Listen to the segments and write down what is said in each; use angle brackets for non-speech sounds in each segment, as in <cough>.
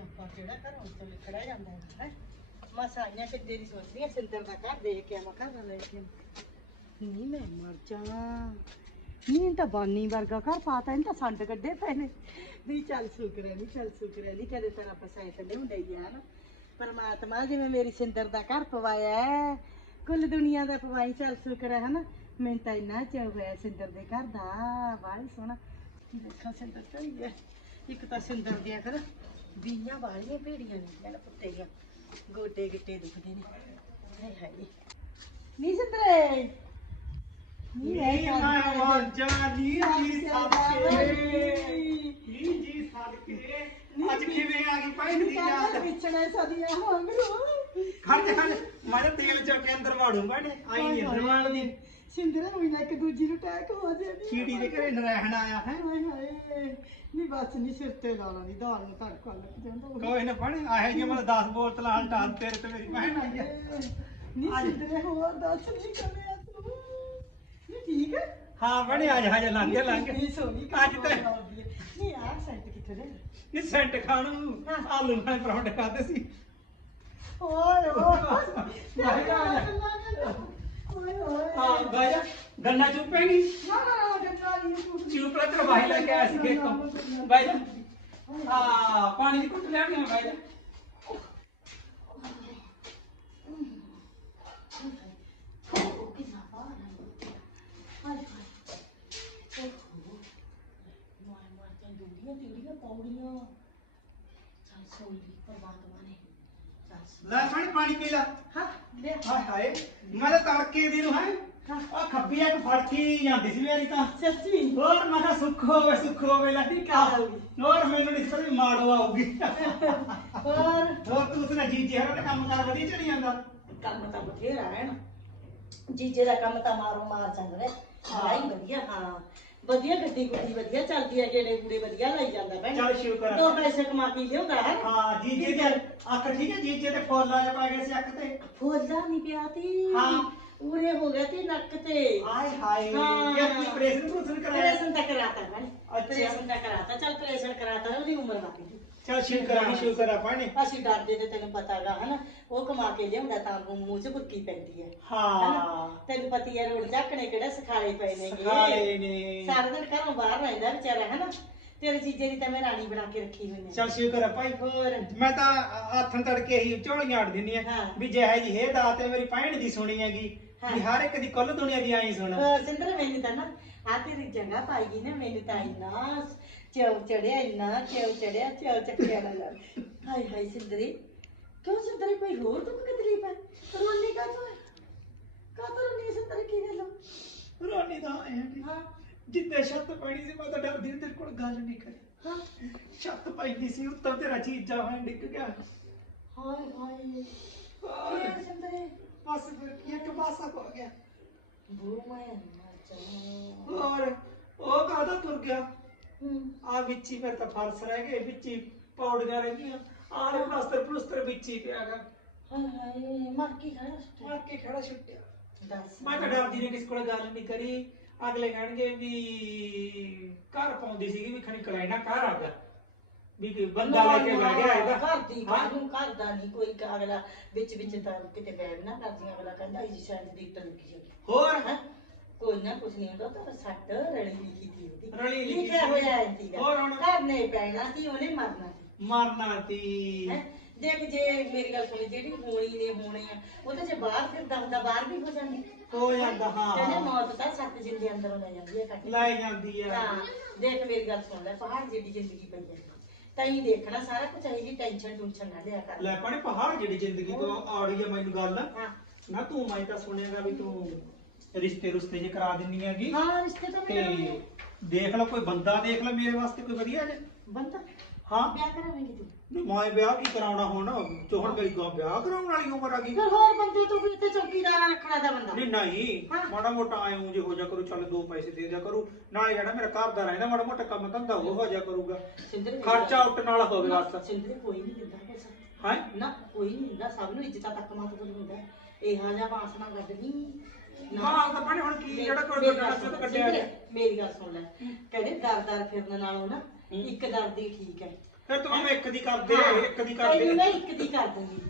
ਚੱਪਾ ਜਿਹੜਾ ਘਰੋਂ ਤੋਂ ਨਿਕਲਿਆ ਜਾਂਦਾ ਹੈ ਹੈਂ। ਮਸਾਂ ਕਿੱਦੇ ਦੀ ਸੋਚਦੀ ਸਿੰਦਰ ਦਾ ਘਰ ਦੇਖ ਕੇ ਆਵਾਂ ਘਰ ਲੈ ਕੇ ਨਹੀਂ ਮੈਂ ਮਰ ਜਾਵਾਂ। ਨਹੀਂ ਤਾਂ ਬਾਨੀ ਵਰਗਾ ਘਰ ਪਾਤਾ ਇਹਨੂੰ ਤਾਂ ਸੰਡ ਕੱਢੇ ਪਏ ਨੇ। ਨਹੀਂ ਚੱਲ ਸ਼ੁਕਰ ਹੈ ਨਹੀਂ ਚੱਲ ਸ਼ੁਕਰ ਹੈ। ਨਹੀਂ ਕਦੇ ਤੇਰਾ ਪਸਾਇ ਤੇ ਲਿਆਉਂਦਾ ਹੀ ਆ ਪਰਮਾਤਮਾ ਜਿਵੇਂ ਮੇਰੀ ਸਿੰਦਰ ਦਾ ਘਰ ਪਵਾਇਆ ਹੈ, ਕੁੱਲ ਦੁਨੀਆ ਦਾ ਪਵਾਈ ਚੱਲ ਸ਼ੁਕਰ ਹੈ ਹਨਾ। ਮੈਨੂੰ ਤਾਂ ਇੰਨਾ ਚਾਹ ਹੋਇਆ ਸਿੰਦਰ ਦੇ ਘਰ ਦਾ। ਬਾਹਲੀ ਸੋਹਣਾ। ਦੇਖਾ ਸਿੰਦਰ ਚੜੀ ਗਿਆ ਇੱਕ ਤਾਂ ਸਿੰਦਰ ਦੀਆਂ ਕਰ ਬੀਆਂ ਵਾਲੀਆਂ ਭੇੜੀਆਂ ਨੇ ਪੁੱਤੇ ਗਿਆ ਗੋਡੇ ਗਿੱਟੇ ਦੁਖਦੇ ਨੇ। ਹਾਏ ਹਾਏ। ਨਹੀਂ ਸਿੰਦਰੇ ਨੀ ਵਾਂਝਾ ਨੀ ਜੀ ਸਦਕੇ। ਨੀ ਜੀ ਸਦਕੇ। ਅੱਜ ਕਿਵੇਂ ਆ ਗਈ ਪੈਣ ਦੀ ਯਾਦ? ਵਿਚਣੇ ਸਦੀਆਂ ਹੋਣ ਖੜ ਖੜ ਮੈਂ ਤੇਲ ਚੋ ਕੇ ਅੰਦਰ ਵਾੜੂ ਬੈਠੇ ਆਈ ਨਹੀਂ ਅੰਦਰ ਵਾੜਦੀ। ਸਿੰਦਰੇ ਹੋਈ ਨਾ ਇੱਕ ਦੂਜੀ ਨੂੰ ਟੈਕ ਹੋ ਜਾਏ ਚੀੜੀ ਦੇ ਘਰੇ ਨਰਹਿਣ ਆਇਆ ਹੈ। ਹਾਏ ਹਾਏ। ਨਹੀਂ ਬਸ ਨਹੀਂ ਸਿਰ ਤੇ ਲਾ ਲਾ ਦੀ ਦਾਲ ਨੂੰ ਤੜਕਾ ਲੱਗ ਜਾਂਦਾ ਉਹੀ। ਕੋਈ ਨਾ ਪੜ ਆਏ ਜੇ ਮੈਂ 10 ਬੋਤਲਾਂ ਹਲਟਾ ਤੇਰੇ ਤੇ ਮੇਰੀ ਭੈਣ ਆਈ ਹੈ ਨਹੀਂ ਸਿੰਦਰੇ ਹੋਰ ਦੱਸ ਨਹੀਂ ਕਰਿਆ ਤੂੰ। ਨਹੀਂ ਠੀਕ ਹੈ ਹਾਂ ਬਣੇ ਆ ਜਾ ਜਾ ਲੰਘ ਲੰਘ ਨਹੀਂ ਸੋਨੀ ਅੱਜ ਤਾਂ ਨਹੀਂ ਆ ਸੈਂਟ ਕਿੱਥੇ ਦੇ ਨੀ ਸੈਂਟ ਖਾਣੂ। ਆਲੂ ਨਾਲ ਪਰੌਂਠੇ ਖਾਦੇ ਸੀ। ਓਏ ਓਏ ਜਾ। ਓਏ ਓਏ ਹਾਂ ਬਾਈ ਗੰਨਾ ਚੁੱਪੇਗੀ? ਨਾ ਨਾ ਨਾ ਜੰਨਾ ਨਹੀਂ ਤੂੰ ਚਿਊ ਪਰ ਤੇ ਬਾਈ ਲੈ ਕੇ ਆਇਆ ਸੀ ਖੇਤੋਂ ਬਾਈ ਹਾਂ ਪਾਣੀ ਦੀ ਘੁੱਟ ਲਿਆਉਣੀ ਆ ਬਾਈ ਲੈ ਪਾਣੀ ਪਾਣੀ ਪੀ ਲੈ। ਹਾਏ ਹਾਏ। ਮੈਂ ਤਾਂ ਤੜਕੇ ਦੀ ਨੂੰ ਹੈ। ਆ ਖੱਬੀ ਇੱਕ ਫੜਕੀ ਜਾਂਦੀ ਸੀ ਮੇਰੀ ਤਾਂ। ਸੱਚੀ? ਹੋਰ ਮੈਂ ਕਿਹਾ ਸੁੱਖ ਹੋਵੇ ਸੁੱਖ ਹੋਵੇ ਲੈ ਠੀਕ ਆ। ਜਾਊਗੀ। ਹੋਰ ਮੈਨੂੰ ਨਹੀਂ ਵੀ ਮਾੜੋ ਆਊਗੀ। ਹੋਰ? ਹੋਰ ਤੂੰ ਤੇ ਜੀਜੇ ਹਰ ਤੇ ਕੰਮ ਕਰ ਵਧੀਆ ਚੜੀ ਜਾਂਦਾ? ਕੰਮ ਤਾਂ ਬਥੇਰਾ ਹੈ ਨਾ। ਜੀਜੇ ਦਾ ਕੰਮ ਤਾਂ ਮਾਰੋ ਮਾਰ ਚੱਲ ਰਿਹਾ। ਹਾਂ। ਵਧੀਆ ਹਾਂ। ਵਧੀਆ ਗੱਡੀ ਗੁੱਡੀ ਵਧੀਆ ਚੱਲਦੀ ਹੈ ਜਿਹੜੇ ਕੂੜੇ ਵਧੀਆ ਲਈ ਜਾਂਦਾ ਭੈਣ। ਚੱਲ ਸ਼ੁਕਰ ਦੋ ਹੈ ਪੈਸੇ ਕਮਾ ਕੇ ਲਿਆਉਂਦਾ ਹੈ। ਹਾਂ ਜੀਜੇ ਦੇ ਅੱਖ ਠੀਕ ਹੈ ਜੀਜੇ ਤੇ ਫੋਲਾ ਜਿਹਾ ਪਾ ਗਿਆ ਸੀ ਅੱਖ ਤੇ? ਫੋਲਾ ਨਹੀਂ ਪਿਆ ਤੀ। ਹਾਂ। ਉਰੇ ਹੋ ਗਿਆ ਤੀ ਨੱਕ ਤੇ। ਹਾਏ ਹਾਏ ਹਾਂ। ਇਹ ਕੀ ਪ੍ਰੇਸ਼ਨ ਪ੍ਰੂਸ਼ਨ ਕਰਾਇਆ? ਪ੍ਰੇਸ਼ਨ ਤਾਂ ਕਰਾਤਾ ਭੈਣ ਅੱਛਾ। ਪ੍ਰੇਸ਼ਨ ਤਾਂ ਕਰਾਤਾ। ਚੱਲ ਪ੍ਰੇਸ਼ਨ ਕਰਾਤਾ ਉਹਦੀ ਉਮਰ ਵਾਕੀ ਦੀ ਚੱਲ ਸ਼ੁਕਰ ਹੈ। ਸ਼ੁਕਰ ਹੈ ਪਾਣੀ ਅਸੀਂ ਡਰਦੇ ਤੇ ਤੈਨੂੰ ਪਤਾਗਾ ਹਨਾ? ਉਹ ਕਮਾ ਕੇ ਲਿਆਉਂਦਾ ਤਾਂ ਮੂੰਹ 'ਚ ਬੁਰਕੀ ਪੈਂਦੀ ਹੈ। ਹਾਂ। ਹਨਾ? ਤੈਨੂੰ ਪਤੀ ਹੈ ਰੋਡ ਝਾਕਣੇ ਕਿਹੜੇ ਸਿਖਾਲੇ ਪਏ ਨੇਗੇ। ਖਾਲੇ ਨੇ। ਸਾਰਾ ਦਿਨ ਘਰੋਂ ਬਾਹਰ ਰਹਿੰਦਾ ਵਿਚਾਰਾ ਹਨਾ? ਤੇਰੇ ਜੀਜੇ ਦੀ ਤਾਂ ਮੈਂ ਰਾਣੀ ਬਣਾ ਕੇ ਰੱਖੀ ਹੋਈ ਨੇ ਚੱਲ ਸ਼ੁਕਰ ਹੈ ਭਾਈ। ਹੋਰ? ਮੈਂ ਤਾਂ ਆਥਣ ਤੜਕੇ ਹੀ ਝੋਲੀਆਂ ਅੜ ਦਿੰਨੀ ਆ ਹਾਂ। ਵੀ ਜੀ ਇਹ ਦਾਤ ਹੈ ਮੇਰੀ ਭੈਣ ਦੀ ਸੁਣੀ ਹੈਗੀ। ਹਾਂ। ਵੀ ਹਰ ਇੱਕ ਦੀ ਕੁੱਲ ਦੁਨੀਆ ਦੀ ਆਈ ਸੁਣ। ਹੋਰ ਸਿੰਦਰ ਮੈਨੂੰ ਤਾਂ ਨਾ ਆ ਤੇਰੀ ਜਗ੍ਹਾ ਪਾਈ ਗਈ ਨਾ ਮੈਨੂੰ ਤਾਂ ਇੰਨਾ ਚੌ ਚੜਿਆ ਇੰਨਾ ਚੌ ਚੜਿਆ ਚੌ ਚੱਕਿਆ ਨਾ ਲੱਗ ਹਾਏ ਹਾਏ ਸਿੰਦਰੀ ਕਿਉਂ ਸਿੰਦਰੀ ਕੋਈ ਹੋਰ ਦੁੱਖ ਤਕਲੀਫ ਹੈ? ਰੋਣੀ ਕਾ ਤੂੰ ਕਾ ਤੂੰ ਰੋਣੀ ਸਿੰਦਰੀ ਕੀ ਗੱਲ? ਰੋਣੀ ਦਾ ਆਇਆ ਕਿ ਹਾਂ। ਜਿੱਦੇ ਛੱਤ ਪੈਣੀ ਸੀ ਮੈਂ ਤਾਂ ਡਰਦੀ ਤੇਰੇ ਕੋਲ ਗੱਲ ਨਹੀਂ ਕਰੀ। ਹਾਂ। ਛੱਤ ਪੈਂਦੀ ਸੀ ਉੱਤੋਂ ਤੇਰਾ ਚੀਜ਼ਾ ਹੋਇਆ ਡਿੱਗ ਗਿਆ। ਹਾਏ ਹਾਏ। ਕੀ ਸਿੰਦਰੀ? ਬਸ ਫਿਰ ਇੱਕ ਪਾਸਾ ਹੋ ਗਿਆ। ਬੂ ਮੈਂ ਮਰ ਜਾਵਾਂ ਹੋਰ ਉਹ ਕਾਹਦਾ ਤੁਰ ਗਿਆ? ਹੂੰ। ਆ ਵਿੱਚ ਫਿਰ ਤਾਂ ਫਰਸ ਰਹਿ ਗਏ ਵਿੱਚ ਪੌੜੀਆਂ ਰਹਿ ਗਈਆਂ। ਆਹ ਦੇ ਪਲਸਤਰ ਪਲਸਤਰ ਵਿੱਚ ਹੀ ਪਿਆਗਾ ਹਾਏ ਹਾਏ ਮਰ ਕੀ ਖੜਾ ਮਾਰ ਕੇ ਖੜਾ ਛੁੱਟਿਆ ਦੱਸ। ਮੈਂ ਤਾਂ ਡਰਦੀ ਨੇ ਕਿਸੇ ਕੋਲ ਗੱਲ ਨਹੀਂ ਕਰੀ। ਅਗਲੇ ਕਹਿਣਗੇ ਵੀ ਘਰ ਪਾਉਂਦੀ ਸੀਗੀ ਵੀ ਖਣੀ ਕਲਾਈ ਨਾ ਘਰ ਆ ਗਿਆ। ਵੀ ਕੋਈ ਬੰਦਾ ਲੈ ਕੇ ਬਹਿ ਗਿਆ ਇਹਦਾ ਘਰ ਦੀ ਹਾਂ? ਕਾਹਨੂੰ ਘਰ ਦਾ ਨਹੀਂ ਕੋਈ ਕ- ਅਗਲਾ ਵਿੱਚ ਵਿੱਚ ਤਾਂ ਕਿਤੇ ਬੈਠ ਨਾ ਕਰਦੀਆਂ ਅਗਲਾ ਕਹਿੰਦਾ ਜੀ ਸ਼ਾਇਦ ਦੀ ਤਾਂ ਲੱਗੀ ਹੋਈ ਹੋਰ ਹੈਂ? ਕੋਈ ਨਾ ਕੁਝ ਨਹੀਂ ਹੁੰਦਾ ਉਹ ਤਾਂ ਸੱਟ ਰਲੀ ਲਿਖੀ ਉਹਦੀ ਰਲੀ ਲਿਖੀ ਲਿਖਿਆ ਸੀ। ਹੋਇਆ ਹੈ ਸੀਗਾ ਹੋਰ ਹੁਣ? ਘਰ ਨਹੀਂ ਪੈਣਾ ਸੀ ਉਹਨੇ ਮਰਨਾ ਸੀ ਮਰਨਾ ਤੀ ਹੈਂ? ਦੇਖ ਜੇ ਮੇਰੀ ਗੱਲ ਸੁਣੀ ਜਿਹੜੀ ਹੋਣੀ ਨੇ ਹੋਣੇ ਆ ਉਹ ਤਾਂ ਜੇ ਬਾਹਰ ਫਿਰਦਾ ਹੁੰਦਾ ਬਾਹਰ ਵੀ ਹੋ ਜਾਂਦੀ ਹੋ ਜਾਂਦਾ ਹਾਂ ਕਹਿੰਦੇ ਮੌਤ ਤਾਂ ਸੱਤ ਜਿੰਦੇ ਅੰਦਰੋਂ ਲੈ ਜਾਂਦੀ ਹੈ ਕੱਟ। ਲੈ ਜਾਂਦੀ ਆ ਹਾਂ ਦੇਖ ਮੇਰੀ ਗੱਲ ਸੁਣ ਲੈ ਪਹਾੜ ਜਿਹੜੀ ਜ਼ਿੰਦਗੀ ਪਈ ਹੈ ਤੈਨੂੰ ਦੇਖਣਾ ਸਾਰਾ ਕੁਝ ਜੀ ਟੈਨਸ਼ਨ ਟੁਨਸ਼ਨ ਨਾ ਲਿਆ ਕਰ। ਲੈ ਪਾਣੀ ਪਹਾੜ ਜਿਹੜੀ ਜ਼ਿੰਦਗੀ ਤੋਂ ਆੜੀ ਆ ਮੈਨੂੰ ਗੱਲ। ਹਾਂ। ਨਾ ਤੂੰ ਮੈਂ ਤਾਂ ਸੁਣਿਆਗਾ ਵੀ ਤੂੰ ਰਿਸ਼ਤੇ ਰੁਸ਼ਤੇ ਜੇ ਕਰਾ ਦਿੰਨੀ ਹੈਗੀ। ਹਾਂ ਰਿਸ਼ਤੇ ਤਾਂ ਤੇ ਨਾਲ ਦੇਖ ਲੈ ਕੋਈ ਬੰਦਾ ਦੇਖ ਲੈ ਮੇਰੇ ਵਾਸਤੇ ਕੋਈ ਵਧੀਆ ਜੇ ਬੰਦਾ? ਹਾਂ? ਵਿਆਹ ਕਰਾਵੇਂਗੀ ਤੂੰ। ਨਹੀਂ ਮੈਂ ਵਿਆਹ ਕੀ ਕਰਾਉਣਾ ਹੁਣ? ਜੋ ਹੁਣ ਮੇਰੀ ਗਾਂ ਵਿਆਹ ਕਰਾਉਣ ਵਾਲੀ ਉਮਰ ਆ ਗਈ। ਫਿਰ ਹੋਰ ਬੰਦੇ ਤੋਂ ਵੀ ਇੱਥੇ ਚੌਕੀਦਾਰ ਰੱਖਣਾ ਦਾ ਬੰਦਾ। ਨਹੀਂ ਨਹੀਂ। ਹਾਂ। ਮਾੜਾ ਮੋਟਾ ਆਇਓ ਜੇ ਹੋ ਜਾ ਕਰੂ ਚੱਲ ਦੋ ਪੈਸੇ ਦੇ ਦਿਆ ਕਰੂ। ਨਾਲੇ ਜਿਹੜਾ ਮੇਰਾ ਘਰ ਦਾ ਰਹਿੰਦਾ ਮਾੜਾ ਮੋਟਾ ਕੰਮ ਧੰਦਾ ਉਹ ਹੋ ਜਾ ਕਰੂਗਾ। ਸਿੰਦਰ ਮੇਰੀ ਖਰਚਾ ਗੱਲ- ਉੱਟਣ ਵਾਲਾ ਹੋਵੇ ਨਾ, ਬਸ। ਸਿੰਦਰ ਕੋਈ ਨਹੀਂ ਦਿੰਦਾ ਕੁਛ ਹੈ? ਨਾ ਕੋਈ ਨਹੀਂ ਦਿੰਦਾ। ਸਭ ਨੂੰ ਇੱਜ਼ਤਾਂ ਤੱਕ ਮਤ ਤੋਂ ਹੁੰਦਾ ਇਹ ਜਿਹਾ ਵਾਸਨਾ ਗੱਡ ਨਹੀਂ ਹਾਂ ਤਾਂ ਪਾਣੀ ਹੁਣ ਕੀ ਜਿਹੜਾ ਕੋਈ ਗੱਡਾ ਗੱਲ ਕੱਢਿਆ ਸਿੰਦਰ, ਮੇਰੀ ਗੱਲ ਸੁਣ ਲੈ। ਕਹਿੰਦੇ ਦਰ ਦਰ ਫਿਰਨ ਨਾਲੋਂ ਨਾ। ਇੱਕ ਦਰ ਦੀ ਠੀਕ ਹੈ। ਫਿਰ ਤੂੰ ਮੈਨੂੰ ਇੱਕ ਦੀ ਕਰ ਦੇ ਹਾਂ, ਇੱਕ ਦੀ ਕਰ ਦੇ ਤੈਨੂੰ ਮੈਂ ਇੱਕ ਦੀ ਕਰ ਦੂੰਗੀ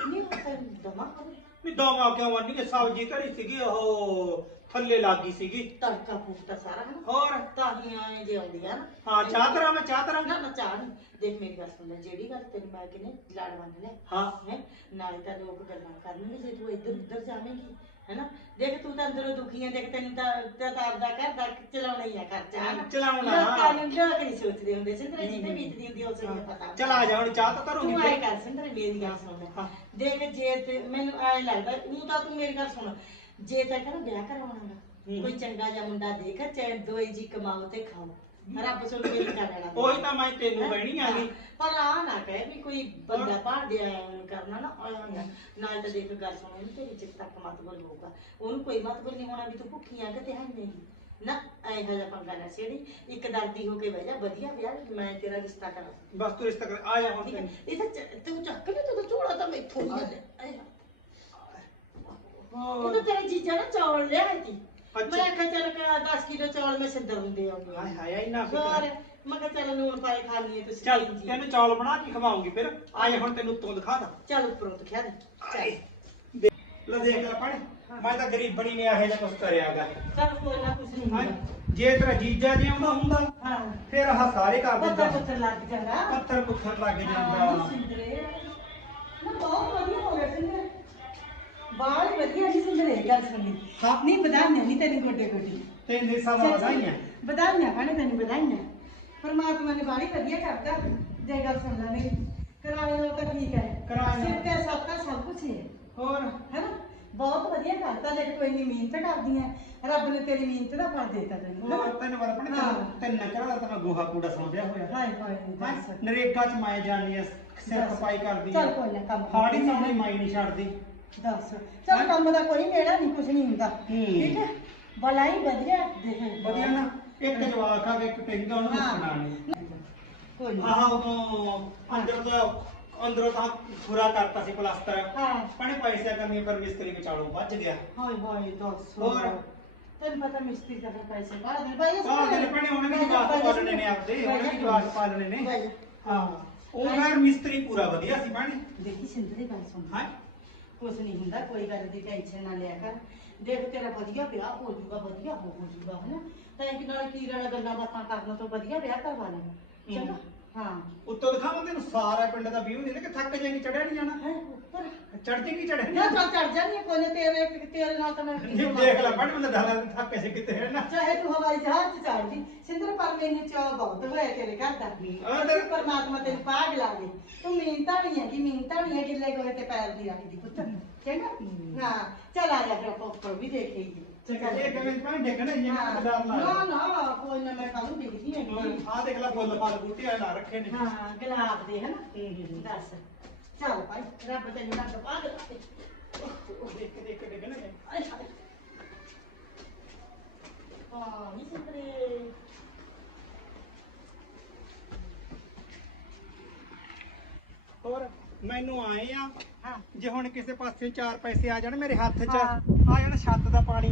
ਨਹੀਂ ਉਹ ਤੈਨੂੰ ਦਮਾ ਨਹੀਂ ਦੋਵਾਂ ਕਿਉਂ ਵੰਨੀ ਸਬਜ਼ੀ ਧਰੀ ਸੀਗੀ ਉਹ ਥੱਲੇ ਲੱਗੀ ਸੀਗੀ। ਤੜਕਾ ਫੂਕਤਾ ਸਾਰਾ ਹਨਾ? ਹੋਰ? ਤਾਂ ਹੀ ਆਏ ਜੇ ਆਉਂਦੀਆਂ ਨਾ। ਹਾਂ ਚਾਹ ਤਰਾ ਮੈਂ ਚਾਹ ਤਰਾ ਨਾ ਨਾ ਚਾਹ ਨੀ। ਦੇਖ ਮੇਰੀ ਗੱਲ ਸੁਣ ਲੈ ਜਿਹੜੀ ਗੱਲ ਤੈਨੂੰ ਮੈਂ ਕਿਨੇ ਲੜ ਵੰਡ ਲੈ। ਹਾਂ। ਹੈ? ਨਾਲੇ ਤਾਂ ਲੋਕ ਗੱਲਾਂ ਕਰਨਗੇ ਜੇ ਤੂੰ ਇੱਧਰ ਉੱਧਰ ਜਾਵੇਂਗੀ। ਹੈਨਾ ਦੇਖ ਤੂੰ ਤਾਂ ਅੰਦਰੋਂ ਦੁਖੀ ਹੈ ਦੇਖ ਤੈਨੂੰ ਤਾਂ ਤਾਂ ਤਾਂ ਆਪਦਾ ਘਰ ਦਾ ਚਲਾਉਣਾ ਹੀ ਆ ਖਰਚਾ ਹਨਾ। ਚਲਾਉਣਾ। ਲੋਕਾਂ ਨੂੰ ਲੋਕ ਨਹੀਂ ਸੋਚਦੇ ਹੁੰਦੇ ਸਿੰਦਰ ਜਿੱਤੇ ਬੀਤਦੀ ਹੁੰਦੀ ਉਸ ਨੂੰ ਪਤਾ ਚਲ ਆ ਜਾ ਹੁਣ ਚਾਹ ਤਾਂ ਧਰੂਗੀ ਤੂੰ ਆਏ ਕਰ ਸਿੰਦਰ ਮੇਰੀ ਗੱਲ ਸੁਣ ਲੈ ਹਾਂ। ਦੇਖ ਜੇ ਤੇ ਮੈਨੂੰ ਐ ਲੱਗਦਾ ਉਹ ਤਾਂ ਤੂੰ ਮੇਰੀ ਗੱਲ ਸੁਣ ਜੇ ਤਾਂ ਕਹਿੰਦਾ ਵਿਆਹ ਕਰਵਾਉਣਾ ਗਾ, ਹੂੰ। ਕੋਈ ਚੰਗਾ ਜਿਹਾ ਮੁੰਡਾ ਦੇਖ ਚਾਹੇ ਦੋਈ ਜੀ ਕਮਾਓ ਤੇ ਖਾਓ ਰੱਬ ਸੁਣ ਮੇਰੀ ਕਰ ਲੈਣਾ ਉਹੀ ਤਾਂ ਮੈਂ ਤੈਨੂੰ ਕਹਿਣੀ ਆ ਗਈ ਪਰ ਆ ਨਾ ਕਹਿ ਵੀ ਕੋਈ ਬੰਦਾ ਭਾੜ ਦੇ ਆਇਆ ਉਹਨੂੰ ਕਰਨਾ ਨਾ ਆਇਆ ਨਾ। ਨਾਲ ਤਾਂ ਦੇਖ ਗੱਲ ਸੁਣ ਇਹਨੂੰ ਤੇਰੀ ਚਿੱਤ ਤੱਕ ਮਤਬਲ ਹੋਊਗਾ। ਉਹਨੂੰ ਕੋਈ ਮਤਬਲ ਨਹੀਂ ਹੋਣਾ ਵੀ ਤੂੰ ਭੁੱਖੀ ਆ ਕਿ ਤੇ ਹੈ ਨਹੀਂ। ਨਾ ਐ ਜਿਹਾ ਪੰਗਾ ਨਾ ਛੇੜੀ। ਇੱਕ ਦਰਦੀ ਹੋ ਕੇ ਬਹਿ ਜਾ ਵਧੀਆ ਵਿਆਹ ਮੈਂ ਤੇਰਾ ਰਿਸ਼ਤਾ ਕਰਾਂ। ਬਸ ਤੂੰ ਰਿਸ਼ਤਾ ਕਰ ਆ ਜਾ ਹੁਣ ਤੈਨੂੰ। ਇਹ ਤਾਂ ਚੱਕ ਲੈ ਤੂੰ ਝੋਲਾ ਤਾਂ ਮੈਥੋਂ ਹੀ ਲੈ ਆਏ ਉਹ ਤਾਂ ਤੇਰੇ ਜੀਜਾ ਨਾ ਚੌਲ ਲਿਆ ਸੀ। ਅੱਛਾ। ਮੈਂ ਕਿਹਾ ਚੱਲ ਕਿ 10 ਕਿਲੋ ਚੌਲ ਮੈਂ ਸਿੰਦਰ ਹੁੰਦੇ ਆਉਂਦੇ ਹਾਏ ਹਾਏ ਇੰਨਾ ਹੋਰ ਫਿਕਰ ਮੈਂ ਕਿਹਾ ਚੱਲ ਨੂਣ ਪਾਏ ਖਾ ਲਈਏ ਤੁਸੀਂ ਚੱਲ। ਤੈਨੂੰ ਚੌਲ ਬਣਾ ਕੇ ਖਵਾਉਂਗੀ ਫਿਰ। ਆ ਜਾ ਹੁਣ ਤੈਨੂੰ ਉੱਤੋਂ ਦਿਖਾ ਦਾਂ। ਚੱਲ ਉੱਪਰੋਂ ਤੇ ਖਿਆ ਦੇ। ਚੱਲ। ਲੈ ਦੇਖ ਲੈ ਪੜ ਮੈਂ ਤਾਂ ਗਰੀਬ ਬਣੀ ਨੇ ਇਹੋ ਜਿਹਾ ਕੁਝ ਕਰਿਆਗਾ ਚੱਲ ਕੋਈ ਨਾ ਕੁਛ ਨਹੀਂ ਹਾਂ ਹੁੰਦਾ ਜੇ ਤੇਰਾ ਜੀਜਾ ਜੇ ਆਉਂਦਾ ਹੁੰਦਾ। ਹਾਂ। ਫਿਰ ਆਹ ਸਾਰੇ ਕਰ ਪੱਤਰ ਦਿੰਦਾ ਪੱਤਰ ਲੱਗ ਜਾਂਦਾ ਪੱਥਰ ਪੁੱਥਰ ਲੱਗ ਜਾਂਦਾ। ਸਿੰਦਰੇ। ਨਾ ਬਹੁਤ ਵਧੀਆ ਬਾਹਰ ਵਧੀਆ ਨਹੀਂ ਸਿੰਦਰੇ ਗੱਲ ਸੁਣੀ ਹਾਂ। ਨਹੀਂ ਵਧਾਈਆਂ ਨਹੀਂ ਤੈਨੂੰ ਗੋਡੇ ਗੋਡੇ। ਤੈਨੂੰ ਸਾਲਾ ਵਧਾਈਆਂ। ਵਧਾਈਆਂ ਖਾਣੇ ਤੈਨੂੰ ਵਧਾਈਆਂ। ਪਰਮਾਤਮਾ ਨੇ ਬਾੜੀ ਵਧੀਆ ਕਰਤਾ। ਜੇ ਗੱਲ ਸੁਣ ਲੈ ਮੇਰੀ। ਕਰਾਏ ਨਾਲ ਤਾਂ ਠੀਕ ਹੈ। ਕਿਰਾਏ। ਸਿਰ ਤੇ ਸਭ ਦਾ ਸਭ ਕੁਝ ਹੈ ਹੋਰ? ਹੈਨਾ? ਬਹੁਤ ਵਧੀਆ ਕਰਤਾ ਜੇ ਕੋਈ ਨਹੀਂ ਮਿਹਨਤ ਕਰਦੀ ਹੈ। ਰੱਬ ਨੇ ਤੇਰੀ ਮਿਹਨਤ ਦਾ ਫਲ ਦੇਤਾ ਤੈਨੂੰ। ਹੋਰ ਤੈਨੂੰ ਵਾਰ ਪੜ ਹਾਂ। ਤੈਨੂੰ ਕਿਹੜਾ ਤਾਂ ਮੈਂ ਗੋਹਾ ਕੂੜਾ ਸਮਝਿਆ ਹੋਇਆ। ਹਾਏ ਹਾਏ ਨਰੇਗਾ ਚ ਮੈਂ ਜਾਣੀ ਆ ਸਿਰ। ਖਪਾਈ ਕਰਦੀ ਚੱਲ ਕੋਈ ਨਾ ਕੰਮ ਹਾੜੀ ਸਾਹਮਣੇ ਮਾਈ ਨਹੀਂ ਛੱਡਦੀ। ਦੱਸ। ਚੱਲ ਕੰਮ ਦਾ ਕੋਈ ਮੇੜਾ ਨਹੀਂ ਕੁਝ ਨਹੀਂ ਹੁੰਦਾ। ਹੂੰ। ਠੀਕ ਹੈ? ਬਲਾਈ ਵਧੀਆ ਦੇਖ। ਵਧੀਆ ਨਾ। ਇੱਕ ਜਵਾਕ ਆ ਕੇ ਇੱਕ ਟਿੰਗਾ ਉਹਨੂੰ ਹਾਂ। ਮੁੱਕਣਾ ਨਹੀਂ ਕੋਈ ਨਹੀਂ ਆਹ ਉਦੋਂ ਅੰਦਰ ਦਾ ਅੰਦਰੋਂ ਤਾਂ ਪੂਰਾ ਕਰਤਾ ਸੀ ਪਲਾਸਟਰ। ਹਾਂ। ਪਣੇ ਪੈਸੇ ਕਮੀ ਪਰ ਮਿਸਤਰੀ ਵਿਚਾਲੋ ਵੱਜ ਗਿਆ। ਹਾਏ ਹਾਏ ਦੱਸ। ਹੋਰ? ਤੈਨੂੰ ਪਤਾ ਮਿਸਤਰੀ ਦਾ ਫਿਰ ਪੈਸੇ ਬਾਹਰ ਦੇ ਬਾਈ ਆਹ ਦਿਨ ਪਣੇ ਉਹਨੇ ਵੀ ਜਵਾਕ ਪਾਲਣੇ ਨੇ ਆਪਦੇ। ਉਹਨੇ ਵੀ ਜਵਾਕ ਪਾਲਣੇ ਨੇ। ਹਾਂ। ਉਹ ਯਾਰ ਮਿਸਤਰੀ ਪੂਰਾ ਵਧੀਆ ਸੀ ਪਾਣੀ ਦੇਖੀ ਸਿੰਦਰੀ ਗੱਲ ਸੁਣ ਹਾਂ? ਕੁਛ ਨਹੀਂ ਹੁੰਦਾ ਕੋਈ ਗੱਲ ਦੀ ਟੈਨਸ਼ਨ ਨਾ ਲਿਆ ਕਰ। ਦੇਖ ਤੇਰਾ ਵਧੀਆ ਵਿਆਹ ਹੋ ਜਾਊਗਾ ਵਧੀਆ ਹੋ ਜਾਊਗਾ ਹਨਾ? ਤਾਂ ਇੱਕ ਨਾਲ ਕੀ ਗੱਲਾਂ ਬਾਤਾਂ ਕਰਨ ਤੋਂ ਵਧੀਆ ਵਿਆਹ ਕਰਵਾ ਲੈਣਾ। ਚੰਗਾ। ਹਾਂ। ਉੱਤੋਂ ਦਿਖਾਵਾਂ ਤੈਨੂੰ ਸਾਰਾ ਪਿੰਡ ਦਾ ਵਿਊ ਨਹੀਂ ਕਿ ਥੱਕ ਜਾਏਗੀ ਚੜਿਆ ਨਹੀਂ ਜਾਣਾ। ਹੈ ਕੀ ਚੜਿਆ ਨਾ ਚੱਲ ਚੜ ਜਾਣੀ ਕੋਈ ਨਾ ਤੇਰੇ ਤੇਰੇ ਨਾਲ ਤਾਂ ਮੈਂ ਨਹੀਂ ਦੇਖ ਲੈ ਪੜ ਬੰਦਾ ਦਾਲਾ ਥੱਕ ਸੀ ਕਿਤੇ ਹੈ ਨਾ। ਚਾਹੇ ਤੂੰ ਹਵਾਈ ਜਹਾਜ਼ ਚ ਚੜਦੀ ਸਿੰਦਰ ਪਰ ਮੈਨੂੰ ਚਾਹ ਬਹੁਤ ਹੋਇਆ ਤੇਰੇ ਘਰ ਦਾ। ਤੇ ਪਰਮਾਤਮਾ ਤੈਨੂੰ ਪਾਗ ਲਾ ਦੇ। ਤੂੰ ਮਿਹਨਤਾਂ ਨਹੀਂ ਹੈ ਕਿ ਮਿਹਨਤਾਂ ਨਹੀਂ ਹੈ ਗਿੱਲੇ ਗੋਹੇ ਤੇ ਪੈਰ ਦੀ ਰੱਖਦੀ ਪੁੱਤ। ਚੰਗਾ? ਹਾਂ। ਚੱਲ ਆ ਜਾ ਫਿਰ ਆਪਾਂ ਉੱਪਰ ਵੀ ਦੇਖੇਗੀ ਚੱਕਾ ਇਹ ਕਿਵੇਂ ਪਾਣੀ ਡੇਗਣਾ ਇਹ ਹਾਂ। ਨਾ ਡਰ ਨਾ ਲੱਗਦਾ ਨਾ ਕੋਈ ਨਾ ਮੈਂ ਕੱਲ ਦੇਖਦੀ ਹੈਗੀ। ਆਹ ਦੇਖ ਲੈ ਫੁੱਲ ਫਲ ਬੂਟੇ ਆ ਲਾ ਰੱਖੇ ਨੇ। ਹਾਂ ਗੁਲਾਬ ਦੇ ਹਨਾ? ਹੂੰ, ਹੂੰ, ਹੂੰ। ਦੱਸ। ਚੱਲ ਭਾਈ ਰੱਬ ਤੈਨੂੰ ਰੰਗ ਪਾ ਦੇ। ਉਹ ਦੇਖ ਕੇ ਦੇਖ ਕੇ ਡੇਗਣਾ ਆਏ ਹਾਏ। ਹਾਂ ਨਹੀਂ ਸਿੰਦਰੇ ਹੋਰ ਮੈਨੂੰ ਆਏ ਆ ਜੇ ਹੁਣ ਕਿਸੇ ਪਾਸੇ ਚਾਰ ਪੈਸੇ ਆ ਜਾਣ ਮੇਰੇ ਹੱਥ 'ਚ। ਆ ਜਾਣ ਛੱਤ ਦਾ ਪਾਣੀ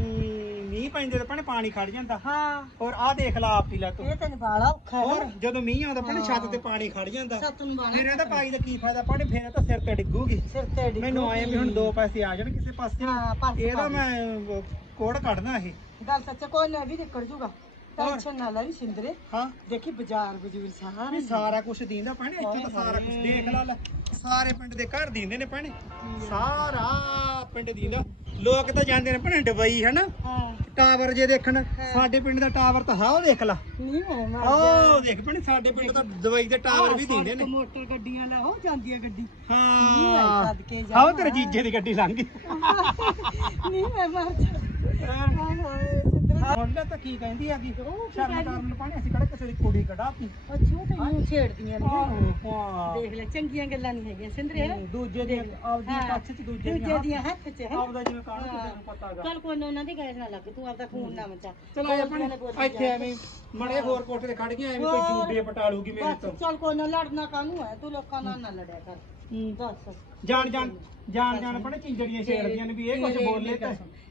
ਮੀਂਹ ਪੈਂਦੇ ਤੇ ਭੈਣੇ ਪਾਣੀ ਖੜ ਜਾਂਦਾ। ਹਾਂ। ਹੋਰ ਆਹ ਦੇਖ ਲਾ ਆਪ ਲਾ ਤੂੰ। ਇਹ ਤੈਨੂੰ ਬਾਲਾ ਔਖਾ ਹੋਰ ਹੈ ਜਦੋਂ ਮੀਂਹ ਆਉਂਦਾ ਭੈਣੇ ਛੱਤ। ਤੇ ਪਾਣੀ ਖੜ ਜਾਂਦਾ। ਸੱਤ ਨੂੰ ਬਾਲਾ ਫਿਰ ਇਹਦਾ ਪਾਈ ਦਾ ਕੀ ਫਾਇਦਾ? ਭੈਣੇ ਫਿਰ ਇਹ ਤਾਂ ਸਿਰ ਤੇ ਡਿੱਗੂਗੀ। ਸਿਰ ਤੇ ਡਿੱਗੂਗੀ। ਮੈਨੂੰ ਆਏ ਵੀ ਹੁਣ ਦੋ ਪੈਸੇ ਆ ਜਾਣ ਕਿਸੇ ਪਾਸੇ। ਹਾਂ ਪਾਸੇ ਇਹਦਾ ਮੈਂ ਕੋੜ ਕੱਢਣਾ ਇਹ। ਗੱਲ ਸੱਚ ਕੋਈ ਨਾ ਵੀ ਨਿਕਲ ਜੂਗਾ। ਟੈਨਸ਼ਨ ਨਾ ਲੈ ਸਿੰਦਰੇ। ਹਾਂ। ਦੇਖੀ ਬਾਜ਼ਾਰ ਬਜੂਰ ਸਾਰਾ। ਵੀ ਸਾਰਾ ਕੁਝ ਦੀਂਦਾ ਭੈਣੇ। ਇੱਥੇ ਤਾਂ ਸਾਰਾ ਕੁਝ ਦੇਖ ਲਾ ਲੈ। ਸਾਰੇ ਪਿੰਡ ਦੇ ਘਰ ਦੀਂਦੇ ਨੇ ਭੈਣੇ। ਸਾਰਾ ਪਿੰਡ ਦੀਂਦਾ। ਲੋਕ ਤਾਂ ਜਾਂਦੇ ਨੇ ਭੈਣੇ ਡਬਈ ਹਨਾ? ਹਾਂ। ਟਾਵਰ ਜੇ ਦੇਖਣ ਸਾਡੇ ਪਿੰਡ ਦਾ ਟਾਵਰ ਤਾਂ ਹਾਂ ਉਹ ਦੇਖ ਲਾ। ਨਹੀਂ ਮੈਂ ਮਰ ਉਹ ਦੇਖ ਭੈਣੇ ਸਾਡੇ ਪਿੰਡ ਤਾਂ ਦਵਾਈ ਦੇ ਟਾਵਰ ਵੀ ਦਿੰਦੇ ਨੇ। ਮੋਟਰ ਗੱਡੀਆਂ ਲਾ ਹੋ। ਜਾਂਦੀ ਹੈ ਗੱਡੀ ਹਾਂ ਹਾਂ ਤੇਰੇ ਜੀਜੇ ਦੀ ਗੱਡੀ ਲੰਘ ਗਈ। <laughs> ਨਹੀਂ ਮੈਂ ਮਰ ਜਾ ਹੁਣ ਤਾਂ ਕੀ ਕਹਿੰਦੀ ਆ ਕੀ ਸ਼ਰਮ ਕਰਨ ਪਾਣੀ ਅਸੀਂ ਕਿਹੜਾ ਕਿਸੇ ਦੀ ਕੁੜੀ ਕਢਾਤੀ? ਅੱਛਾ ਤੈਨੂੰ ਛੇੜਦੀਆਂ ਨੇ। ਹਾਂ ਦੇਖ ਲੈ ਚੰਗੀਆਂ ਗੱਲਾਂ ਨਹੀਂ ਹੈਗੀਆਂ ਸਿੰਦਰੇ। ਦੂਜੇ ਦੀ ਆਪਦੀ ਹਾਂ। ਕੱਛ ਚ ਦੂਜੇ ਦੂਜੇ ਦੀਆਂ ਹੱਥ 'ਚ ਹੈ। ਆਪਦਾ ਜਿਵੇਂ ਕਾਹਨੂੰ ਕਿਸੇ ਨੂੰ ਪਤਾ ਗਾ। ਚੱਲ ਕੋਈ ਨਾ ਉਹਨਾਂ ਦੀ ਗੱਲ ਨਾ ਲੱਗ ਤੂੰ ਆਪਦਾ ਖੂਨ ਨਾ ਮਚਾ। ਚਲੋ ਆ ਆਪਣੇ ਇੱਥੇ ਐਵੇਂ ਮੜੇ ਹੋਰ ਕੋਠੇ ਤੇ ਖੜ ਗਿਆ ਐਵੇਂ ਕੋਈ ਹੋਰ। ਜੂਬੇ ਪਟਾਲੂਗੀ ਮੇਰੇ ਤੋਂ। ਬਸ ਚੱਲ ਕੋਈ ਨਾ ਲੜਨਾ ਕਾਹਨੂੰ ਹੈ? ਤੂੰ ਲੋਕਾਂ ਨਾਲ ਨਾ ਲੜਿਆ ਕਰ। ਦੱਸ ਜਾਣ ਜਾਣ ਜਾਣ ਜਾਣ ਆਪਣੇ ਚਿੰਜੜੀਆਂ ਛੇੜਦੀਆਂ ਨੇ ਵੀ ਇਹ ਕੁਝ ਬੋਲੇ ਮੇਰੀ ਤੇ।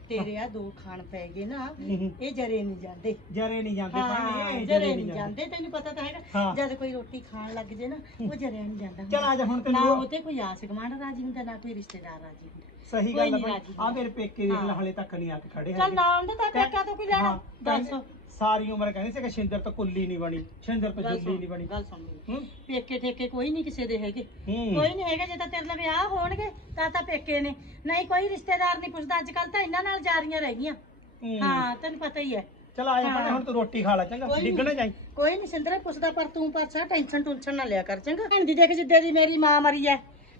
ਤੇਰੇ ਆ ਦੋ ਖਾਣ ਪੈ ਗਏ ਨਾ। ਇਹ ਜਰੇ ਨਹੀਂ ਜਾਂਦੇ। ਜਰੇ ਨਹੀਂ ਜਾਂਦੇ ਭੈਣੇ ਜਰੇ ਨਹੀਂ ਜਾਂਦੇ। ਤੈਨੂੰ ਪਤਾ ਤਾਂ ਹੈਗਾ। ਜਦ ਕੋਈ ਰੋਟੀ ਖਾਣ ਲੱਗ ਜੇ ਨਾ ਉਹ ਜਰਿਆ ਨਹੀਂ ਜਾਂਦਾ ਚਲ ਆ ਜਾ ਹੁਣ ਨਾ ਤੈਨੂੰ ਉਹ ਤੇ ਕੋਈ ਆਸ ਗਵਾਂਢ ਰਾਜੀ ਹੁੰਦਾ ਨਾ ਕੋਈ ਰਿਸ਼ਤੇਦਾਰ ਰਾਜੀ ਹੁੰਦਾ। ਸਹੀ ਗੱਲ ਆ ਮੇਰੇ ਪੇਕੇ ਦੇਖ ਲੈ। ਹਲੇ ਤੱਕ ਨਹੀਂ ਆ ਕੇ ਖੜੇ ਚੱਲ ਹੈਗੇ। ਨਾ ਹੁੰਦਾ ਤਾਂ ਪੇਕਾ ਤੋਂ ਕੋਈ ਲੈਣਾ? ਦੱਸ। ਸਾਰੀ ਉਮਰ ਕਹਿੰਦੇ ਸੀ ਕਿ ਸ਼ਿੰਦਰ ਤੋਂ ਕੁੱਲੀ ਨਹੀਂ ਬਣੀ ਸ਼ਿੰਦਰ ਤੋਂ ਗੱਲ ਜੁੱਲੀ ਸੁਣ ਨਹੀਂ ਬਣੀ ਗੱਲ ਸੁਣ ਮੇਰੀ। ਹੂੰ ਪੇਕੇ ਠੇਕੇ ਕੋਈ ਨਹੀਂ ਕਿਸੇ ਦੇ ਹੈਗੇ ਹੂੰ ਕੋਈ ਨਹੀਂ ਹੈਗਾ ਜੇ ਤਾਂ ਤੇਰੇ ਨਾਲ ਵਿਆਹ ਹੋਣਗੇ ਤਾਂ ਤਾਂ ਪੇਕੇ ਨੇ ਨਹੀਂ ਕੋਈ ਰਿਸ਼ਤੇਦਾਰ ਨਹੀਂ ਪੁੱਛਦਾ ਅੱਜ ਕੱਲ ਤਾਂ ਇਹਨਾਂ ਨਾਲ ਜਾਰੀਆਂ ਰਹਿ ਗਈਆਂ ਹੂੰ। ਹਾਂ ਤੈਨੂੰ ਪਤਾ ਹੀ ਹੈ ਚਲ ਆ ਜਾ ਭੈਣੇ ਹਾਂ। ਹੁਣ ਤੂੰ ਰੋਟੀ ਖਾ ਲੈ ਚੰਗਾ ਕੋਈ ਨੀ। ਡਿੱਗਣਾ ਜਾਈ ਕੋਈ ਨਹੀਂ ਸਿੰਦਰੇ ਪੁੱਛਦਾ ਪਰ ਤੂੰ ਪਰਸਾ ਟੈਨਸ਼ਨ ਟੁਨਸ਼ਨ ਨਾ ਲਿਆ ਕਰ ਚੰਗਾ ਭੈਣ ਦੀ ਦੇਖ ਜਿੱਦੇ ਦੀ ਮੇਰੀ ਮਾਂ ਮਰੀ ਐ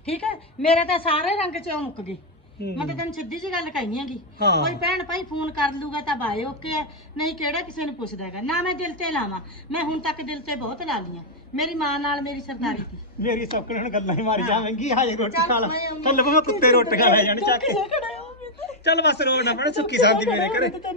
ਠੀਕ ਹੈ ਮੇਰੇ ਤਾਂ ਸਾਰੇ ਰੰਗ ਚ ਮੁੱਕ ਗਏ। ਮੈਂ ਤਾਂ ਤੈਨੂੰ ਸਿੱਧੀ ਜੀ ਗੱਲ ਕਹਿਨੀ ਹੈਗੀ। ਹਾਂ। ਕੋਈ ਭੈਣ ਭਾਈ ਫੋਨ ਕਰ ਲੂਗਾ ਤਾਂ ਬਾਏ ਓਕੇ ਹੈ ਨਹੀਂ ਕਿਹੜਾ ਕਿਸੇ ਨੂੰ ਪੁੱਛਦਾ ਹੈਗਾ। ਨਾ ਮੈਂ ਦਿਲ ਤੇ ਲਾਵਾਂ ਮੈਂ ਹੁਣ ਤੱਕ ਦਿਲ ਤੇ ਬਹੁਤ ਲਾ ਲੀਆਂ ਮੇਰੀ ਮਾਂ ਨਾਲ ਮੇਰੀ ਸਰਦਾਰੀ ਸੀ ਮੇਰੀ ਸੌਕਣ ਹੁਣ ਗੱਲਾਂ ਹੀ ਮਾਰੀ ਜਾਵੇਂਗੀ ਹਾਏ ਰੋਟੀ ਚੱਲ ਖਾ ਲੈ। ਮੈਂ ਆਉਂਦੀ। ਚੱਲ ਮੈਂ ਕੁੱਤੇ ਰੋਟੀਆਂ ਲੈ ਜਾਣ ਚੱਕ ਖੜਾ ਹੋ ਮੈਨੂੰ। ਚੱਲ ਬਸ ਰੋਣਾ ਪੜੇ ਸੁੱਕੀ ਸਾਂਦੀ ਮੇਰੇ ਘਰੇ।